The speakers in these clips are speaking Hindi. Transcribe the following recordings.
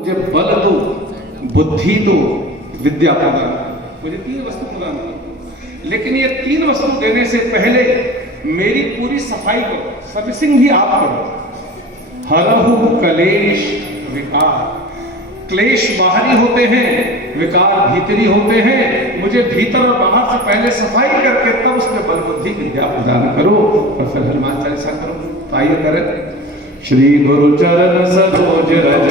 मुझे बल दो, बुद्धि दो, विद्या प्रदान, मुझे 3 वस्तु प्रदान करो। लेकिन ये 3 वस्तु देने से पहले मेरी पूरी सफाई करो, सर्विसिंग भी आप करो। हरहु क्लेश विकार, क्लेश बाहरी होते हैं, विकार भीतरी होते हैं। मुझे भीतर और बाहर से पहले सफाई करके तब उसमें बल बुद्धि विद्या प्रदान करो और फिर हनुमान चालीसा करो। तो आइए करें। श्री गुरु चरण सरोज रज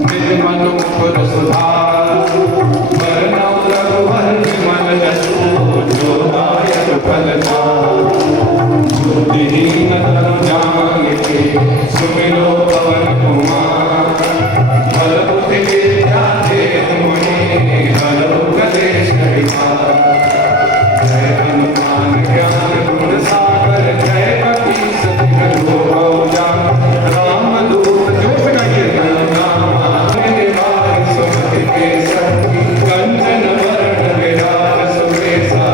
निज मनु मुकुर सुधार, वरनौ रघुवर विमल यशु जो दायक फलदार। बुद्धिहीन तनु जानिके सुमिरो पवन कुमार, बल बुद्धि विद्या देहु मोहि हरहु क्लेश विकार। जय हनुमान ज्ञान गुण सागर, जय कपीस तिहुँ लोक उजागर। रामदूत जो सुनाइए सुमति के संगी, कंचन वरण विराज सुबेसा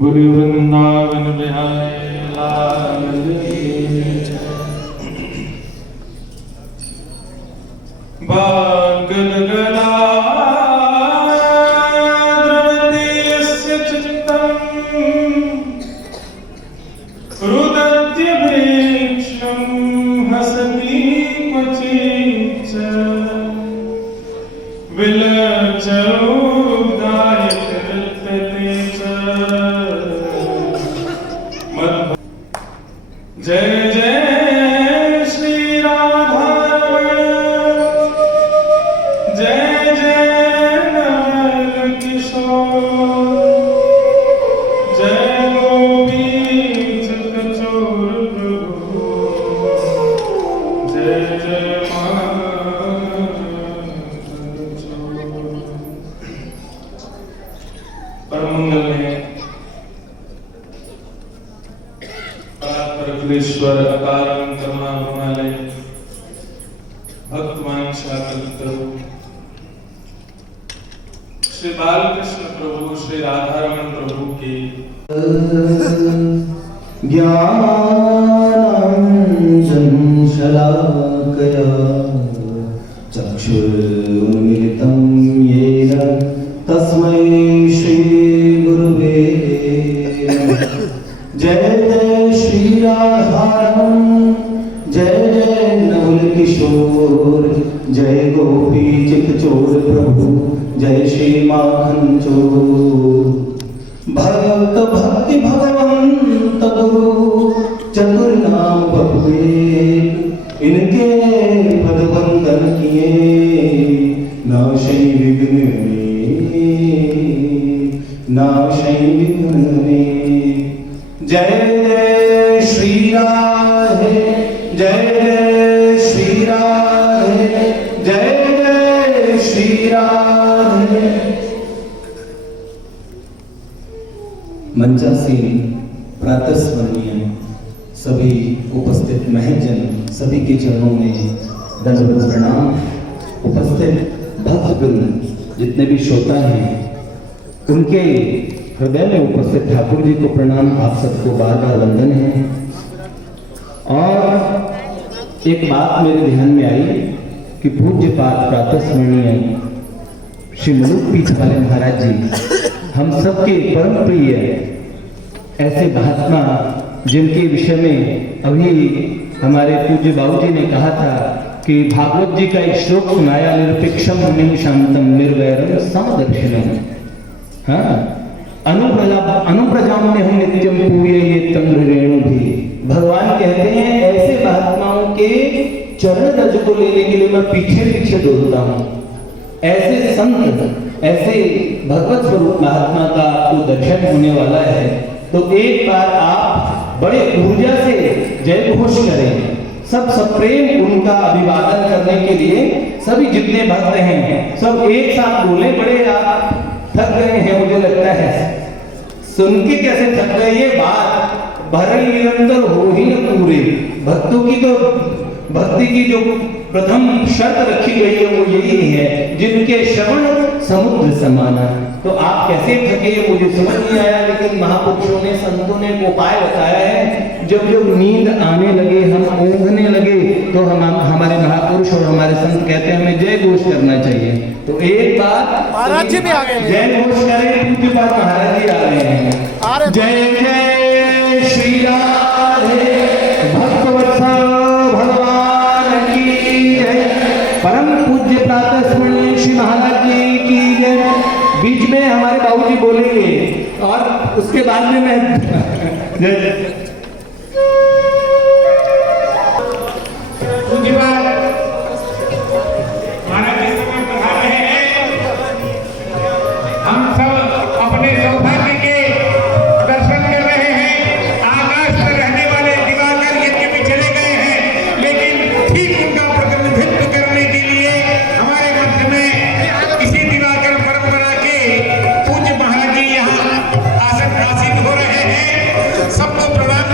गुरु वृंदावन बिहारी लाल की जय। भागल गला द्रवतीस्य चित्तम्, रुदत्य भीक्षं हसति क्वचिच्च, विलज्जौ जय जय श्री राधारमण, जय जय नवल किशोर, जय गोपीच कचोर प्रभु, जय जय परम मंगल है ईश्वर अकारं करुणामय भक्तवांछा कल्पतरु श्री बालकृष्ण प्रभु श्री राधारमण प्रभु की ज्ञानांजन शलाकया चक्षुरुन्मिलितं येन तस्मै श्री गुरुवे जय जय श्री राधारमण, जय जय नवल किशोर, जय गोपी चित चोर प्रभु, जय श्री माखन चोर। भक्त भक्ति भगवंत गुरु, चतुर नाम बपुए, इनके पद वंदन किए, नाशै विघ्न में, नाशै विघ्न में। जय जय श्री राधे, जय जय श्री राधे, जय जय श्री राधे। मंचासीन प्रातस्मरणीय सभी उपस्थित महजन, सभी के चरणों में दंडवत प्रणाम। उपस्थित भक्तवृंद जितने भी श्रोता हैं, उनके हृदय में उपस्थित ठाकुर जी को प्रणाम। आप सबको बार बार वंदन है। और एक बात मेरे ध्यान में आई कि पूज्य पाठ प्रातस्मरणीय श्री मलुक पीठ वाले महाराज जी हम सबके परम प्रिय ऐसे महात्मा, जिनके विषय में अभी हमारे पूज्य बाबू जी ने कहा था कि भागवत जी का एक श्लोक सुनाया, निरपेक्षम मुनिम शांतम निर्वैरम समदर्शनम। हाँ, अनुप्रजाम में हम नित्यम पूये ये तम्र रेणु भी। भगवान कहते हैं ऐसे महात्माओं के चरण रज को लेने के लिए मैं पीछे पीछे दौड़ता हूँ। ऐसे संत, ऐसे भगवत स्वरूप महात्मा का आपको दर्शन होने वाला है, तो एक बार आप बड़े ऊर्जा से जय घोष करें। सब सप्रेम उनका अभिवादन करने के लिए सभी जितने भक्त हैं सब एक साथ बोले। बड़े आप थक गए हैं मुझे लगता है, सुन के कैसे थक गए। ये बात भरण निरंतर हो ही न पूरे। भक्तों की तो भक्ति की जो प्रथम शर्त रखी गई है वो यही है, जिनके श्रवण समुद्र समाना। तो आप कैसे थके ये मुझे समझ नहीं आया, लेकिन महापुरुषों ने, संतों ने एक उपाय बताया है। जब जब नींद आने लगे, हम ऊँघने लगे, तो हम हमारे महापुरुष और हमारे संत कहते हैं हमें जय घोष करना चाहिए। तो एक बार महाराज जी भी आ गए, जय घोष करें। उनके पास महाराज जी आ रहे हैं। जय जय श्री राधे, भक्तवत्सल भगवान की जय। परम पूज्य प्रातः स्मरणीय श्री महाराज जी की जय। बीच में हमारे बाबूजी बोलेंगे और उसके बाद में मैं हम सब अपने सौभाग्य के दर्शन कर रहे हैं। आकाश में रहने वाले दिवाकर यद्यपि चले गए हैं, लेकिन ठीक उनका प्रतिनिधित्व करने के लिए हमारे मध्य में इसी दिवाकर परंपरा के पूज्य महाराज जी यहाँ आसन हो रहे हैं। सबको प्रणाम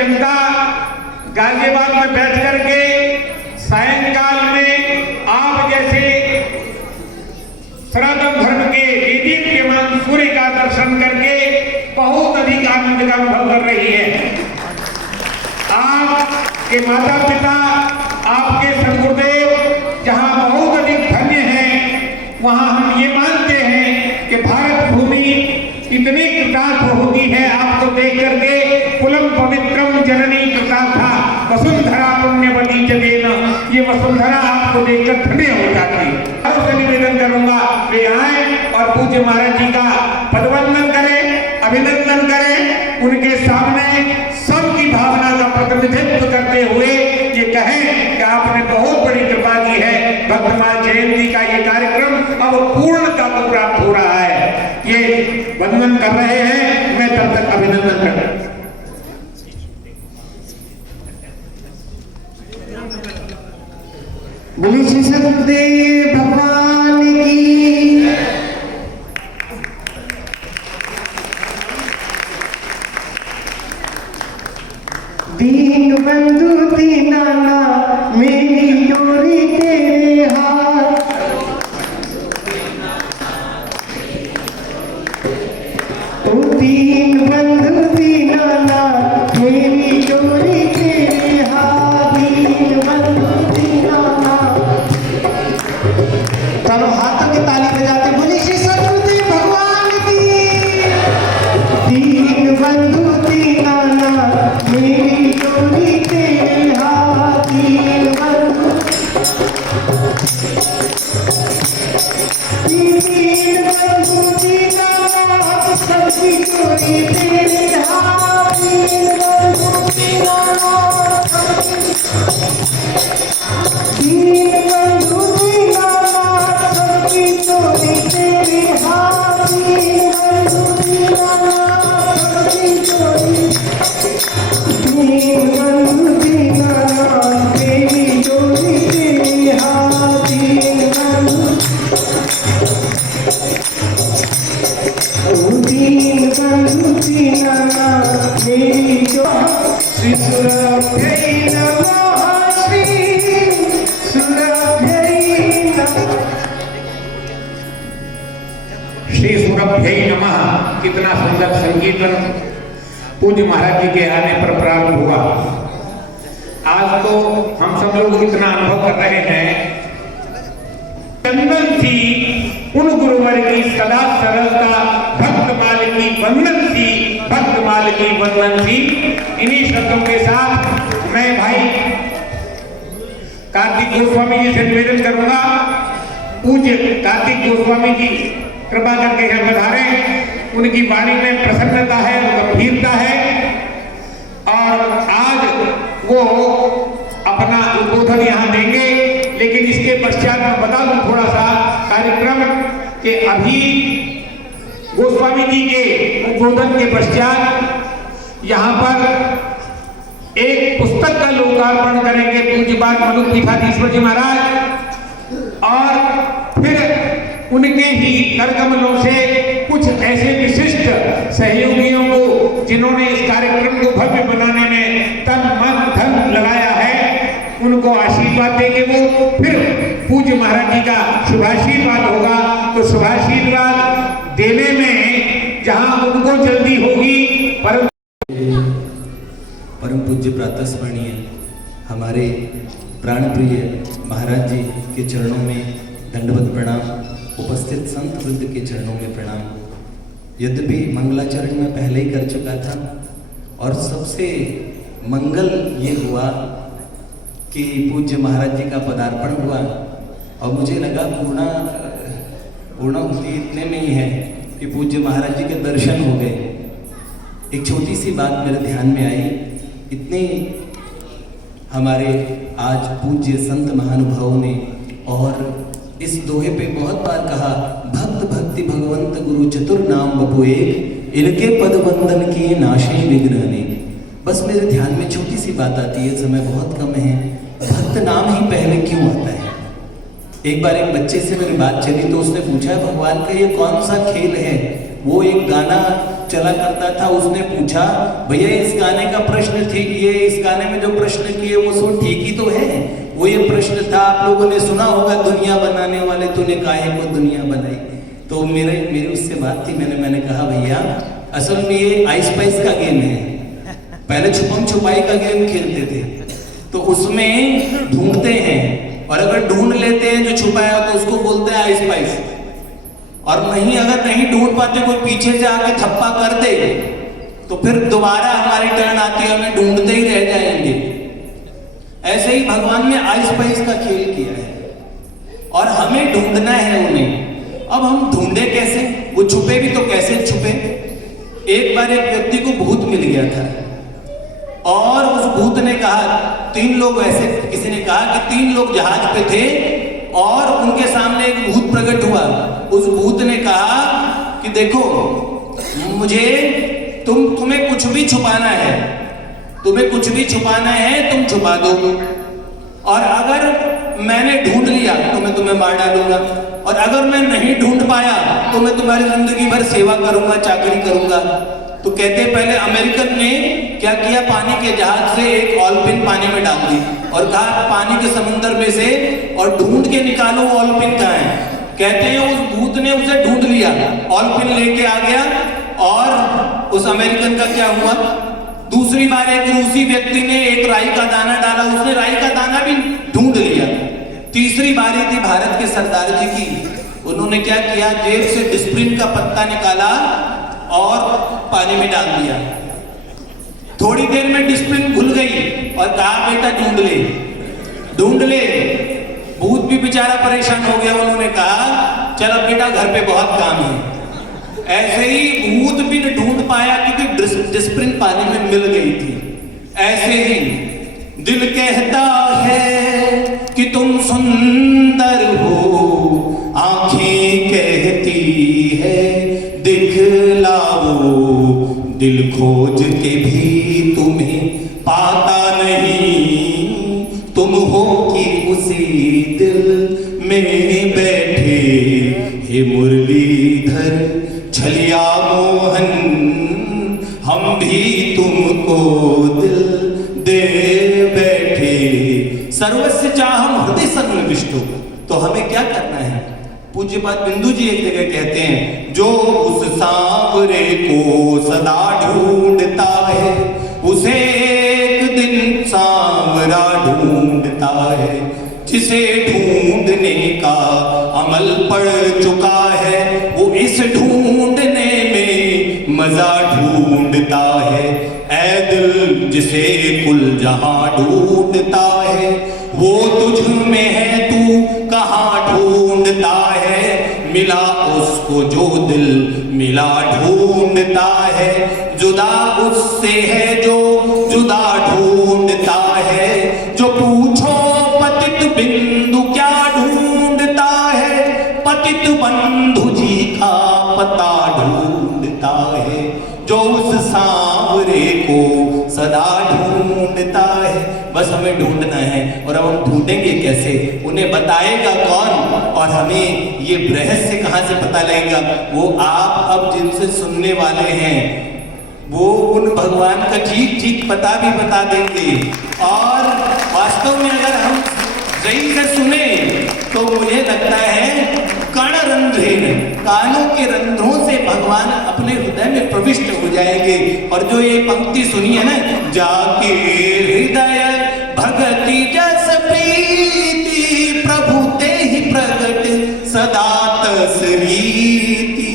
जनता गाजियाबाद में बैठ करके सायंकाल में आप जैसे सनातन धर्म के दीदीप्यमान सूर्य का दर्शन करके बहुत अधिक आनंद का अनुभव कर रही है। आपके माता पिता, आपके सदगुरुदेव जहां बहुत अधिक धन्य हैं, वहां हम ये मानते हैं कि भारत भूमि इतनी कृतार्थ होती है आपको देख करके। कुलम पवित्रम जननी कृतार्था वसुंधरा पुण्यवती जगेन, ये वसुंधरा आपको देखकर धन्य हो जाती है। आपसे निवेदन करूंगा वे आए और पूज्य महाराज जी का पदवंदन करें, अभिनंदन करें, उनके सामने सबकी भावना का प्रतिनिधित्व करते हुए ये कहें कि आपने बहुत बड़ी कृपा की है। भक्तमाल जयंती का ये कार्यक्रम अब पूर्णता को प्राप्त हो रहा है। ये वंदन कर रहे हैं, मैं तब तक अभिनंदन कर रहा हूं। बोलिए श्री सतगुरुदेव भगवान की। दीन बंधु दीनाना मेरी डोरी तेरे हाथ, ओ दीन बंधु दीनाना मेरी डोरी तेरे हाथ, दीन बंधु दीनाना। चलो हाथों की ताली बजाते बोले श्री सतगुरुदेव भगवान की। दीन बंधु दीनाना मेरी डोरी तेरे हाथ, दीन बंधु दीनाना सबकी डोरी तेरे हाथ, दीन बंधु दीनाना दीन बंधु दीनाना सबकी डोरी तेरे हाथ, दीन बंधु दीनाना सबकी डोरी, दीन बंधु दीनाना तेरी डोरी तेरे हाथ, दीन बंधु ओ दीन बंधु दीनाना मेरी डोरी। श्री सुरभ्यै नमः, श्री सुरभ्यै नमः। श्री सुरभ्यै नमः। कितना सुंदर संकीर्तन पूज्य महाराज जी के आने पर प्रारंभ हुआ। आज तो हम सब लोग इतना अनुभव कर रहे हैं। चंदन थी उन गुरुवर की सदा सरलता, भक्तमाल की वंदन थी, भक्तमाल की वंदन थी। इन्हीं शब्दों के साथ मैं भाई कार्तिक गोस्वामी जी से निवेदन करूंगा, पूज्य कार्तिक गोस्वामी जी कृपा करके यहाँ पधारे। उनकी वाणी में प्रसन्नता है, गंभीरता है और आज वो अपना उद्बोधन यहाँ देंगे। लेकिन इसके पश्चात मैं बता दूं थोड़ा सा कार्यक्रम के अभी गोस्वामी जी के उद्बोधन के पश्चात यहाँ पर एक पुस्तक का लोकार्पण करेंगे पूज्यपाद मनुक पीठाधीश्वर जी महाराज, और फिर उनके ही करकमलों से कुछ ऐसे विशिष्ट सहयोगियों को जिन्होंने इस कार्यक्रम को भव्य बनाने में तन मन धन लगाया है, उनको आशीर्वाद देंगे। वो फिर पूज्य महाराज जी का शुभाशीर्वाद होगा। तो शुभाशीर्वाद देने में जहां उनको जल्दी होगी, परम पूज्य प्रातः स्मरणीय हमारे प्राणप्रिय महाराज जी के चरणों में दंडवत प्रणाम, उपस्थित संत वृंद के चरणों में प्रणाम। यद्यपि मंगलाचरण में पहले ही कर चुका था और सबसे मंगल ये हुआ कि पूज्य महाराज जी का पदार्पण हुआ और मुझे लगा पूर्णाहुति इतने में ही है कि पूज्य महाराज जी के दर्शन हो गए। एक छोटी सी बात मेरे ध्यान में आई, इतने हमारे आज पूज्य संत महानुभावों ने और इस दोहे पे बहुत बार कहा, भक्त भक्ति भगवंत गुरु चतुर नाम बपु एक, इनके पद वंदन किए नाशे विघ्न अनेक। बस मेरे ध्यान में छोटी सी बात आती है, समय बहुत कम है, भक्त नाम ही पहले क्यों आता है? एक बार एक बच्चे से मेरी बात चली तो उसने पूछा, भगवान का ये कौन सा खेल है? वो एक गाना चला करता था, उसने पूछा भैया इस गाने का प्रश्न ठीक, ये इस गाने में जो प्रश्न किए वो सब ठीक ही तो है। वो ये प्रश्न था, आप लोगों ने सुना होगा, दुनिया बनाने वाले तूने काहे को दुनिया बनाई। तो मेरी उससे बात थी, मैंने कहा भैया असल में ये आइस पाइस का गेम है। पहले छुपम छुपाई का गेम खेलते थे, तो उसमें ढूंढते हैं और अगर ढूंढ लेते हैं जो छुपाया तो उसको बोलते हैं आइस पाइस, और नहीं अगर नहीं ढूंढ पाते कोई पीछे से आके थप्पा कर दे तो फिर दोबारा हमारी टर्न आती है, हमें ढूंढते ही रह जाएंगे। ऐसे ही भगवान ने आइस पाइस का खेल किया है और हमें ढूंढना है उन्हें। अब हम ढूंढे कैसे, वो छुपे भी तो कैसे छुपे। एक बार एक व्यक्ति को भूत मिल गया था और उस भूत ने कहा, तीन लोग ऐसे, किसी ने कहा कि तीन लोग जहाज पे थे और उनके सामने एक भूत प्रकट हुआ। उस भूत ने कहा कि देखो मुझे तुम्हें कुछ भी छुपाना है, तुम्हें कुछ भी छुपाना है तुम छुपा दो, और अगर मैंने ढूंढ लिया तो मैं तुम्हें मार डालूंगा, और अगर मैं नहीं ढूंढ पाया तो मैं तुम्हारी जिंदगी भर सेवा करूंगा, चाकरी करूंगा। तो कहते पहले अमेरिकन ने क्या किया, पानी के जहाज से एक ऑलपिन पानी में डाल दी और कहा पानी के समुद्र में से और ढूंढ के निकालो ऑलपिन कहाँ है। कहते हैं उस भूत ने उसे ढूंढ लिया, ऑलपिन लेके आ गया, और उस अमेरिकन का क्या हुआ, दूसरी बार एक रूसी व्यक्ति ने एक राई का दाना डाला, उसने राई का दाना भी ढूंढ लिया। तीसरी बारी थी भारत के सरदार जी की, उन्होंने क्या किया, जेब से डिस्प्रिन का पत्ता निकाला और पानी में डाल दिया। थोड़ी देर में डिस्प्रिन घुल गई और कहा बेटा ढूंढ ले। भूत भी बेचारा परेशान हो गया, उन्होंने कहा चल अब बेटा घर पे बहुत काम है। ऐसे ही भूत भी न ढूंढ पाया क्योंकि डिस्प्रिन पानी में मिल गई थी। ऐसे ही दिल कहता है कि तुम सुंदर हो, आंखें कहती है दिखलाओ, दिल खोज के भी तुम्हें पाता नहीं, तुम हो कि उसी दिल में बैठे हे मुरलीधर छलिया मोहन, हम भी तुमको दिल दे बैठे, सर्वस्य चाहम हृदय सन्निविष्टो। तो हमें क्या करना है, पूज्यपाद बिंदु जी एक जगह कहते हैं, जो उस सांवरे को सदा ढूंढता है उसे एक दिन सांवरा ढूंढता है, जिसे ढूंढने का अमल पड़ चुका है वो इस ढूंढने में मजा ढूंढता है। ऐ दिल जिसे कुल जहां ढूंढता है वो तुझ में है, तू कहां ढूंढता है, मिला उसको जो दिल मिला ढूंढता है, जुदा उससे है जो जुदा ढूंढता है, जो पूछो पतित बिंदु क्या ढूंढता है, पतित बंधु जी का पता ढूंढता है, जो उस सांवरे को सदा ढूंढता है। बस हमें ढूंढना है, और अब हम ढूंढेंगे कैसे, उन्हें बताएगा कौन, और हमें ये रहस्य कहां से पता लगेगा, वो आप अब जिनसे सुनने वाले हैं वो उन भगवान का ठीक ठीक पता भी बता देंगे। और वास्तव में अगर हम सही से सुने तो मुझे लगता है कण रंध्रेन, कानों के रंध्रों से भगवान अपने हृदय में प्रविष्ट हो जाएंगे। और जो ये पंक्ति सुनी है ना, जाके हृदय भगति जस प्रीति, प्रभु ते ही प्रगट सदा तसरीति।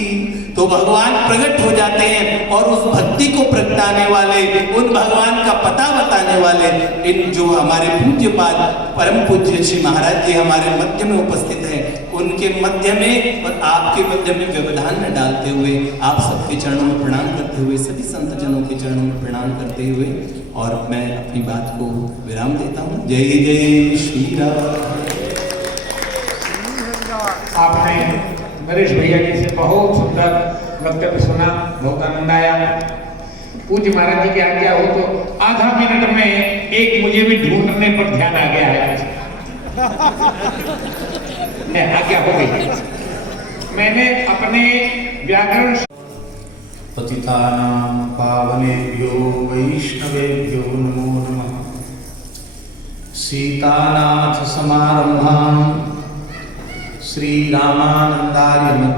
तो भगवान प्रकट हो जाते हैं और उस भक्ति को प्रगटाने वाले, उन भगवान का पता बताने वाले इन जो हमारे पूज्यपाद परम पूज्य श्री महाराज जी हमारे मध्य में उपस्थित हैं, उनके मध्य में और आपके मध्य में व्यवधान न डालते हुए आप सबके चरणों में प्रणाम करते हुए, सभी संत जनों के चरणों में प्रणाम करते हुए, और मैं अपनी बात को विराम देता हूँ। जय जय श्री राम। आपने नरेश भैया जी से बहुत सुंदर वक्तव्य सुना, बहुत आनंद आया। पूज्य महाराज जी की आज्ञा हो तो आधा मिनट में एक मुझे भी ढूंढने पर ध्यान आ गया है, आज्ञा हो गई। मैंने अपने व्याकरण पतितानां पावनेभ्यो वैष्णवेभ्यो नमो नमः। सीतानाथ समारंभां श्री रामानंदार्य मध्यम